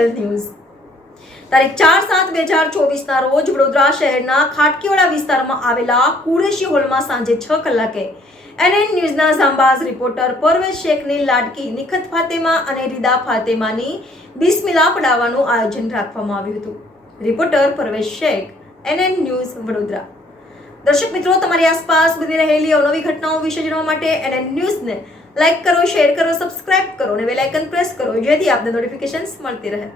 Special news તારીખ 4/7/2024 રોજ વડોદરા શહેરના ખાટકીવાડા વિસ્તારમાં આવેલા કુરેશી હોલમાં સાંજે 6 કલાકે NN ન્યૂઝના જાંબાઝ રિપોર્ટર પરવેઝ શેખની લાડકી નિખત ફાતેમા અને રીદા ફાતેમાની બિસ્મિલ્લાહ પડાવવાનું આયોજન રાખવામાં આવ્યું હતું. Reporter Parvez Shaikh, NN news, Vadodara. દર્શક મિત્રો, તમારી આસપાસ બની રહેલી અવનવી ઘટનાઓ વિશે જાણવા માટે NN ન્યૂઝને લાઈક કરો, શેર કરો, સબસ્ક્રાઇબ કરો અને બેલ આઇકન પ્રેસ કરો જેથી આપને નોટિફિકેશન્સ મળતી રહે.